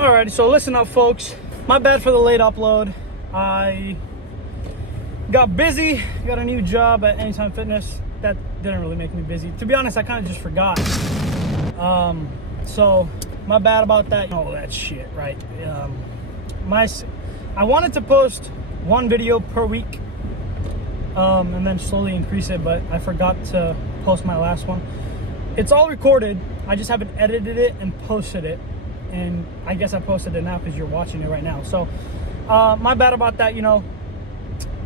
Alrighty, so listen up, folks. My bad for the late upload. I got busy, got a new job at Anytime Fitness. That didn't really make me busy. To be honest, I kind of just forgot. So my bad about that. All that shit, right? I wanted to post one video per week, and then slowly increase it, but I forgot to post my last one. It's all recorded. I just haven't edited it and posted it. And I guess I posted it now because you're watching it right now. So my bad about that.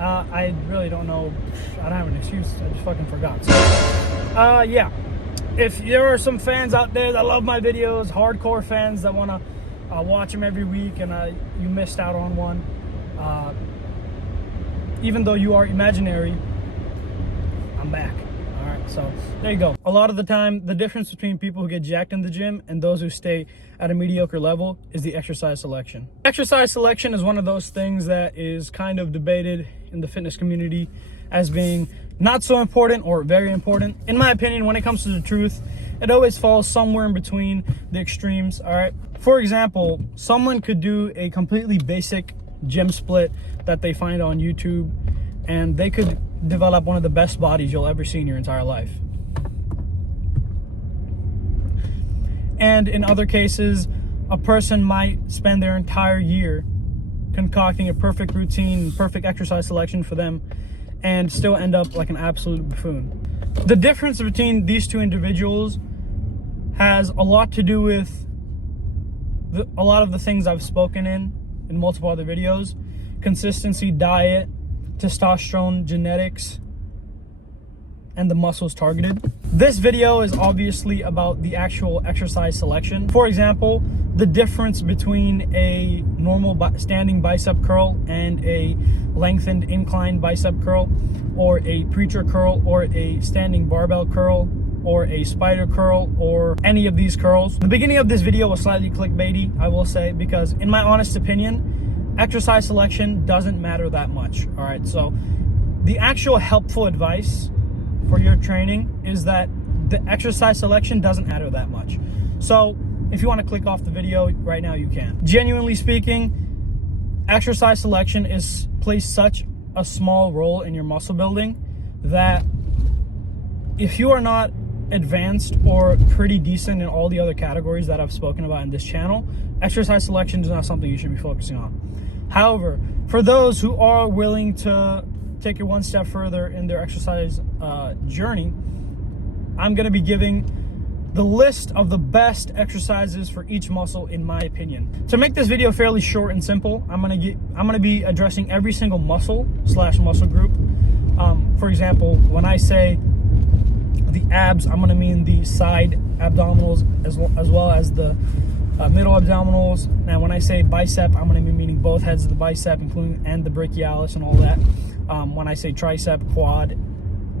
I really don't know. I don't have an excuse. I just fucking forgot. So yeah, if there are some fans out there that love my videos, hardcore fans that want to watch them every week, and you missed out on one, even though you are imaginary, I'm back. So there you go. A lot of the time, the difference between people who get jacked in the gym and those who stay at a mediocre level is the exercise selection. Exercise selection is one of those things that is kind of debated in the fitness community as being not so important or very important. In my opinion, when it comes to the truth, it always falls somewhere in between the extremes. All right. For example, someone could do a completely basic gym split that they find on YouTube, and they could develop one of the best bodies you'll ever see in your entire life. And in other cases, a person might spend their entire year concocting a perfect routine, perfect exercise selection for them, and still end up like an absolute buffoon. The difference between these two individuals has a lot to do with a lot of the things I've spoken in multiple other videos: consistency, diet, testosterone, genetics, and the muscles targeted. This video is obviously about the actual exercise selection. For example, the difference between a normal standing bicep curl and a lengthened incline bicep curl, or a preacher curl, or a standing barbell curl, or a spider curl, or any of these curls. The beginning of this video was slightly clickbaity, I will say, because in my honest opinion, exercise selection doesn't matter that much. All right, so the actual helpful advice for your training is that the exercise selection doesn't matter that much. So if you want to click off the video right now, you can. Genuinely speaking, exercise selection plays such a small role in your muscle building that if you are not advanced or pretty decent in all the other categories that I've spoken about in this channel, exercise selection is not something you should be focusing on. However, for those who are willing to take it one step further in their exercise journey, I'm going to be giving the list of the best exercises for each muscle, in my opinion. To make this video fairly short and simple, I'm going to be addressing every single muscle/muscle group. For example, when I say the abs, I'm going to mean the side abdominals as well as the middle abdominals. And when I say bicep, I'm going to be meaning both heads of the bicep, including and the brachialis and all that. When I say tricep, quad,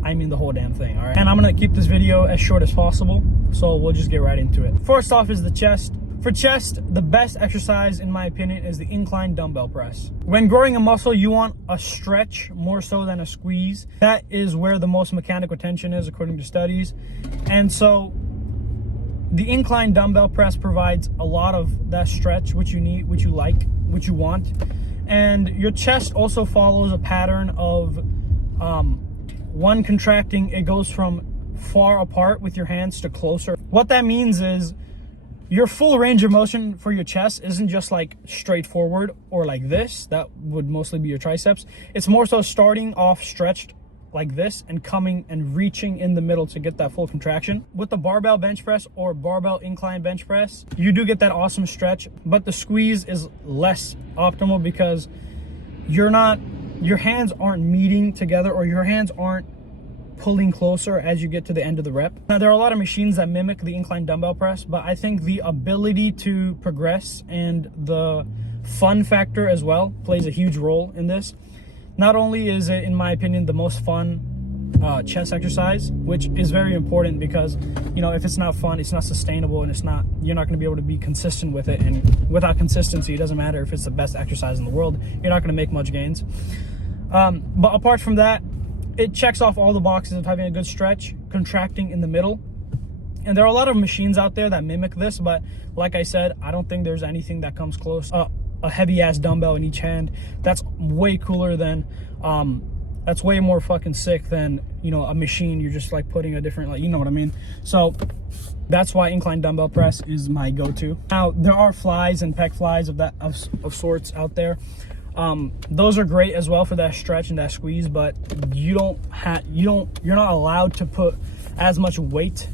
I mean the whole damn thing. All right, and I'm going to keep this video as short as possible, so we'll just get right into it. First off is the chest. For chest, the best exercise, in my opinion, is the incline dumbbell press. When growing a muscle, you want a stretch more so than a squeeze. That is where the most mechanical tension is, according to studies. And so the incline dumbbell press provides a lot of that stretch, which you need, which you like, which you want. And your chest also follows a pattern of one contracting. It goes from far apart with your hands to closer. What that means is your full range of motion for your chest isn't just like straight forward or like this. That would mostly be your triceps. It's more so starting off stretched like this and coming and reaching in the middle to get that full contraction. With the barbell bench press or barbell incline bench press, you do get that awesome stretch, but the squeeze is less optimal because your hands aren't meeting together, or your hands aren't pulling closer as you get to the end of the rep. Now, there are a lot of machines that mimic the incline dumbbell press, but I think the ability to progress and the fun factor as well plays a huge role in this. Not only is it, in my opinion, the most fun chest exercise, which is very important because, if it's not fun, it's not sustainable, and you're not going to be able to be consistent with it. And without consistency, it doesn't matter if it's the best exercise in the world, you're not going to make much gains. But apart from that, it checks off all the boxes of having a good stretch, contracting in the middle, And there are a lot of machines out there that mimic this, but like I said, I don't think there's anything that comes close. A heavy ass dumbbell in each hand, that's way cooler than that's way more fucking sick than, you know, a machine you're just like putting a different, like, you know what I mean. So that's why incline dumbbell press is my go-to. Now there are flies and pec flies of sorts out there. Those are great as well for that stretch and that squeeze, but you're not allowed to put as much weight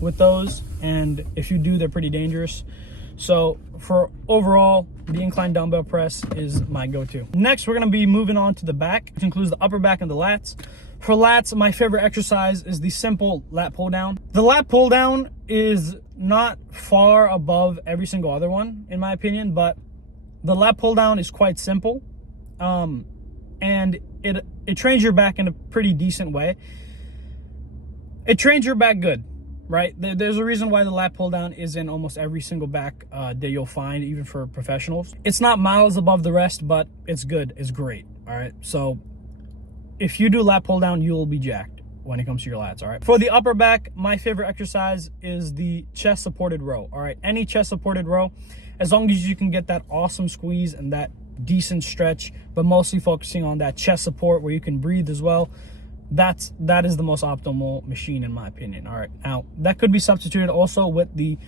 with those, and if you do, they're pretty dangerous. So for overall, the incline dumbbell press is my go-to. Next, we're gonna be moving on to the back, which includes the upper back and the lats. For lats, my favorite exercise is the simple lat pull down. The lat pull down is not far above every single other one, in my opinion, but the lat pull down is quite simple, and it trains your back in a pretty decent way. It trains your back good, right? There's a reason why the lat pull down is in almost every single back that you'll find, even for professionals. It's not miles above the rest, but it's good. It's great. All right. So if you do lat pull down, you'll be jacked when it comes to your lats. All right. For the upper back, my favorite exercise is the chest supported row. All right. Any chest supported row, as long as you can get that awesome squeeze and that decent stretch, but mostly focusing on that chest support where you can breathe as well. That is the most optimal machine in my opinion. All right, now that could be substituted also with the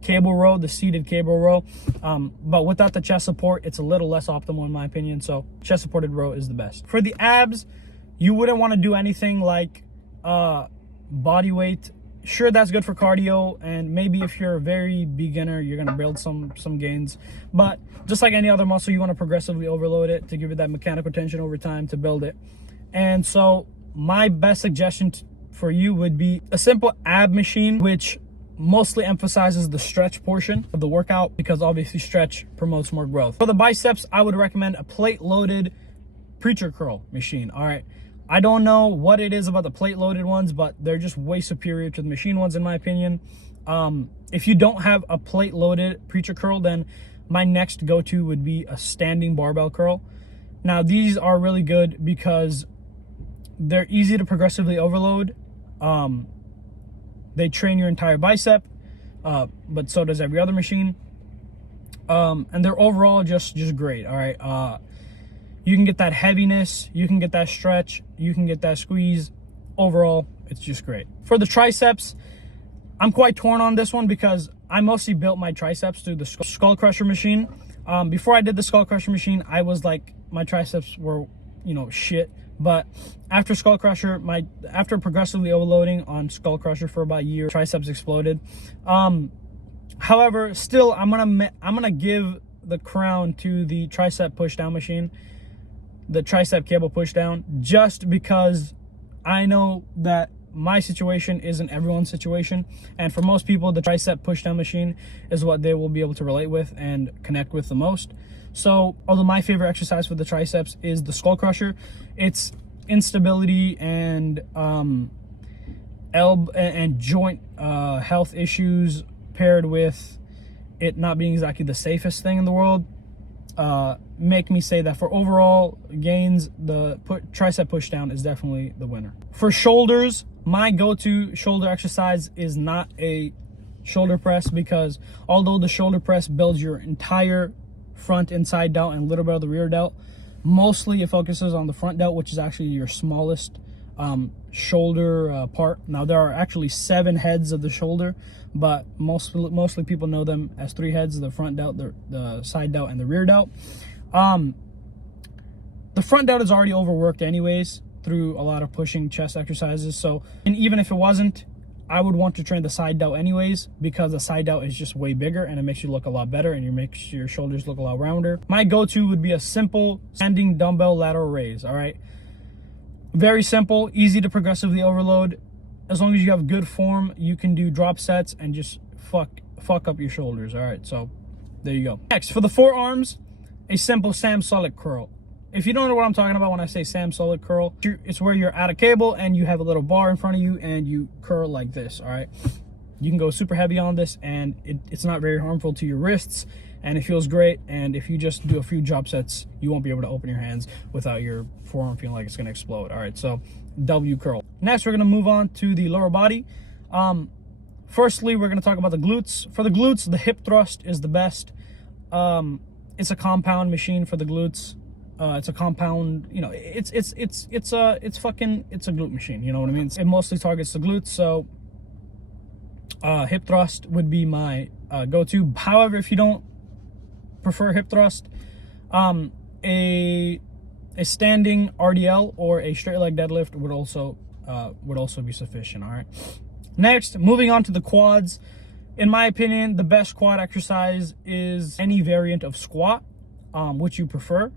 cable row, the seated cable row, but without the chest support, it's a little less optimal in my opinion. So chest supported row is the best. For the abs, you wouldn't want to do anything like body weight. Sure, that's good for cardio, and maybe if you're a very beginner, you're gonna build some gains, but just like any other muscle, you want to progressively overload it to give it that mechanical tension over time to build it. And so my best suggestion for you would be a simple ab machine, which mostly emphasizes the stretch portion of the workout, because obviously stretch promotes more growth. For the biceps, I would recommend a plate loaded preacher curl machine. All right, I don't know what it is about the plate loaded ones, but they're just way superior to the machine ones in my opinion. If you don't have a plate loaded preacher curl, then my next go-to would be a standing barbell curl. Now these are really good because they're easy to progressively overload. They train your entire bicep, but so does every other machine. And they're overall just great. All right. You can get that heaviness, you can get that stretch, you can get that squeeze. Overall, it's just great. For the triceps, I'm quite torn on this one because I mostly built my triceps through the Skull Crusher machine. Before I did the Skull Crusher machine, I was like, my triceps were, you know, shit. But after Skull Crusher, after progressively overloading on Skull Crusher for about a year, triceps exploded. However, still, I'm gonna give the crown to the tricep push down machine, the tricep cable push down, just because I know that my situation isn't everyone's situation, and for most people, the tricep push down machine is what they will be able to relate with and connect with the most. So although my favorite exercise for the triceps is the Skull Crusher, it's instability and elbow and joint health issues paired with it not being exactly the safest thing in the world make me say that for overall gains, the tricep push down is definitely the winner. For shoulders, my go-to shoulder exercise is not a shoulder press, because although the shoulder press builds your entire front inside delt and a little bit of the rear delt, mostly it focuses on the front delt, which is actually your smallest shoulder part. Now there are actually 7 heads of the shoulder, but mostly people know them as 3 heads: the front delt, the side delt, and the rear delt. The front delt is already overworked anyways through a lot of pushing chest exercises, so, and even if it wasn't, I would want to train the side delt anyways, because the side delt is just way bigger and it makes you look a lot better and it makes your shoulders look a lot rounder. My go-to would be a simple standing dumbbell lateral raise. All right, very simple, easy to progressively overload. As long as you have good form, you can do drop sets and just fuck up your shoulders. All right, so there you go. Next, for the forearms, a simple Sam Sulek curl. If you don't know what I'm talking about when I say Sam Sulek curl, it's where you're at a cable and you have a little bar in front of you and you curl like this. All right, you can go super heavy on this and it's not very harmful to your wrists and it feels great. And if you just do a few drop sets, you won't be able to open your hands without your forearm feeling like it's going to explode. All right, so W curl. Next, we're going to move on to the lower body. Firstly, we're going to talk about the glutes. For the glutes, the hip thrust is the best. It's a compound machine for the glutes. It's a compound, you know, it's a glute machine, you know what I mean? It mostly targets the glutes, so hip thrust would be my go-to. However, if you don't prefer hip thrust, a standing RDL or a straight leg deadlift would also be sufficient. All right. Next, moving on to the quads. In my opinion, the best quad exercise is any variant of squat, which you prefer.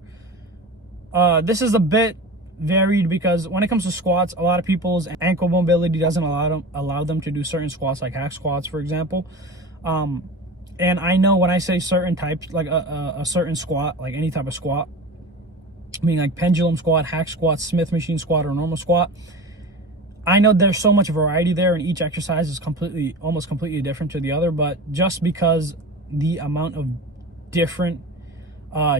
This is a bit varied because when it comes to squats, a lot of people's ankle mobility doesn't allow them to do certain squats, like hack squats, for example. And I know when I say certain types, like a certain squat, like any type of squat, I mean like pendulum squat, hack squat, Smith machine squat, or normal squat, I know there's so much variety there, and each exercise is almost completely different to the other. But just because the amount of different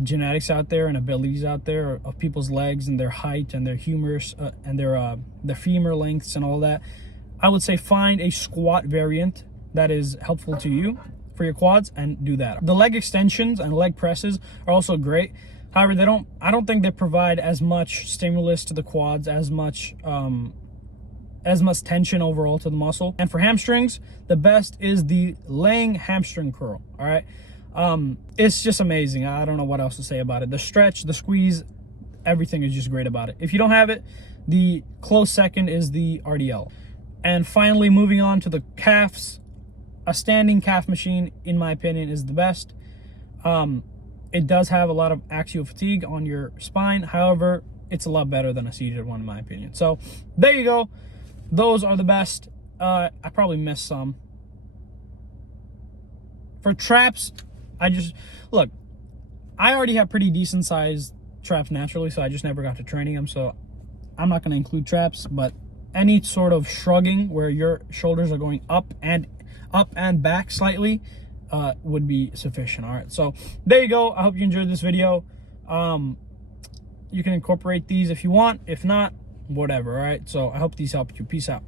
genetics out there and abilities out there of people's legs and their height and their humerus and their femur lengths and all that, I would say find a squat variant that is helpful to you for your quads and do that. The leg extensions and leg presses are also great. However, I don't think they provide as much stimulus to the quads, as much tension overall to the muscle. And for hamstrings, the best is the laying hamstring curl. All right. It's just amazing. I don't know what else to say about it. The stretch, the squeeze, everything is just great about it. If you don't have it, the close second is the RDL. And finally, moving on to the calves, a standing calf machine, in my opinion, is the best. It does have a lot of axial fatigue on your spine. However, it's a lot better than a seated one, in my opinion. So there you go. Those are the best. I probably missed some. For traps, I already have pretty decent sized traps naturally, so I just never got to training them. So I'm not going to include traps, but any sort of shrugging where your shoulders are going up and back slightly would be sufficient. All right, so there you go. I hope you enjoyed this video. You can incorporate these if you want. If not, whatever. All right, so I hope these helped you. Peace out.